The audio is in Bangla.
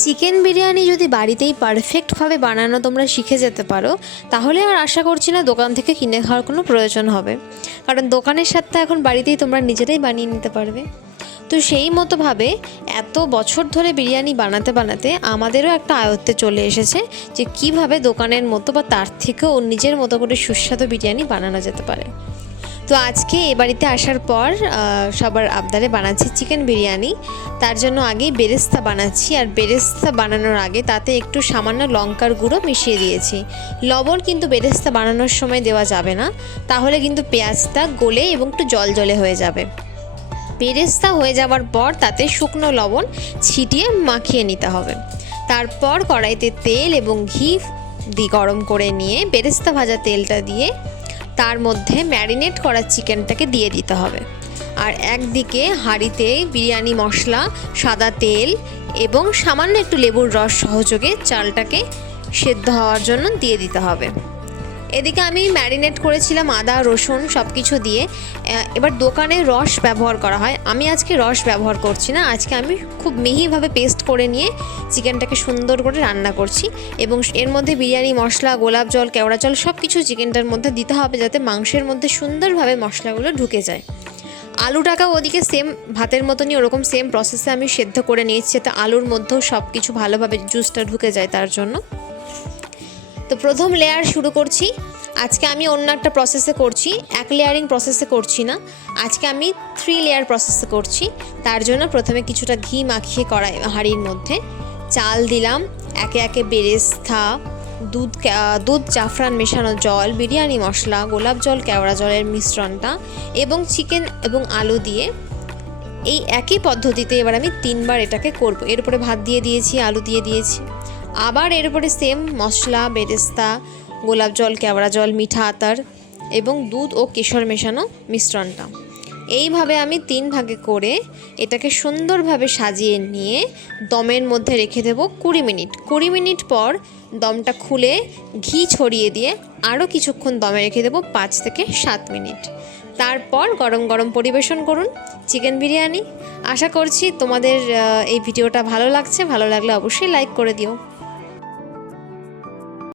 চিকেন বিরিয়ানি যদি বাড়িতেই পারফেক্টভাবে বানানো তোমরা শিখে যেতে পারো, তাহলে আর আশা করছি না দোকান থেকে কিনে খাওয়ার কোনো প্রয়োজন হবে। কারণ দোকানের সাথে এখন বাড়িতেই তোমরা নিজেরাই বানিয়ে নিতে পারবে। তো সেই মতোভাবে এত বছর ধরে বিরিয়ানি বানাতে বানাতে আমাদেরও একটা আয়ত্তে চলে এসেছে যে কীভাবে দোকানের মতো বা তার থেকেও নিজের মতো করে সুস্বাদু বিরিয়ানি বানানো যেতে পারে। তো আজকে এ বাড়িতে আসার পর সবার আবদারে বানাচ্ছি চিকেন বিরিয়ানি। তার জন্য আগেই বেরেস্তা বানাচ্ছি, আর বেরেস্তা বানানোর আগে তাতে একটু সামান্য লঙ্কার গুঁড়ো মিশিয়ে দিয়েছি। লবণ কিন্তু বেরেস্তা বানানোর সময় দেওয়া যাবে না, তাহলে কিন্তু পেঁয়াজটা গলে এবং একটু জল জলে হয়ে যাবে। বেরেস্তা হয়ে যাওয়ার পর তাতে শুকনো লবণ ছিটিয়ে মাখিয়ে নিতে হবে। তারপর কড়াইতে তেল এবং ঘি দি, গরম করে নিয়ে বেরেস্তা ভাজা তেলটা দিয়ে তার মধ্যে ম্যারিনেট করা চিকেনটাকে দিয়ে দিতে হবে। আর একদিকে হাঁড়িতে বিরিয়ানি মশলা, সাদা তেল এবং সামান্য একটু লেবুর রস সহযোগে চালটাকে সেদ্ধ হওয়ার জন্য দিয়ে দিতে হবে। এদিকে আমি ম্যারিনেট করেছিলাম আদা, রসুন সব কিছু দিয়ে এবার দোকানে রস ব্যবহার করা হয়। আমি আজকে রস ব্যবহার করছি না। আজকে আমি খুব মিহিভাবে পেস্ট করে নিয়ে চিকেনটাকে সুন্দর করে রান্না করছি। এবং এর মধ্যে বিরিয়ানি, মশলা, গোলাপ জল, কেওড়া জল সব কিছু চিকেনটার মধ্যে দিতে হবে যাতে মাংসের মধ্যে সুন্দরভাবে মশলাগুলো ঢুকে যায়। আলুটাকেও ওদিকে সেম ভাতের মতনই ওরকম সেম প্রসেসে আমি সেদ্ধ করে নিয়েছি যাতে আলুর মধ্যেও সব কিছু ভালোভাবে জুসটা ঢুকে যায় তার জন্য। তো প্রথম লেয়ার শুরু করছি। আজকে আমি অন্য একটা প্রসেসে করছি। এক লেয়ারিং প্রসেসে করছি না। আজকে আমি থ্রি লেয়ার প্রসেসে করছি। তার জন্য প্রথমে কিছুটা ঘি মাখিয়ে কড়াই, হাঁড়ির মধ্যে চাল দিলাম। একে একে বেরেস্তা, দুধ দুধ, জাফরান মেশানো জল, বিরিয়ানি মশলা, গোলাপ জল, কেওড়া জলের মিশ্রণটা এবং চিকেন এবং আলু দিয়ে এই একই পদ্ধতিতে এবার আমি তিনবার এটাকে করব। এরপরে ভাত দিয়ে দিয়েছি, আলু দিয়ে দিয়েছি। আবার এর উপরে সেম মশলা, বেরেস্তা, গোলাপ জল, কেওড়া জল, মিঠা আতার এবং দুধ ও কেশর মেশানো মিশ্রণটা। এইভাবে আমি তিন ভাগে করে এটাকে সুন্দরভাবে সাজিয়ে নিয়ে দমের মধ্যে রেখে দেবো কুড়ি মিনিট। কুড়ি মিনিট পর দমটা খুলে ঘি ছড়িয়ে দিয়ে আরও কিছুক্ষণ দমে রেখে দেবো পাঁচ থেকে সাত মিনিট। তারপর গরম গরম পরিবেশন করুন, চিকেন বিরিয়ানি। আশা করছি তোমাদের এই ভিডিওটা ভালো লাগছে। ভালো লাগলে অবশ্যই লাইক করে দিও।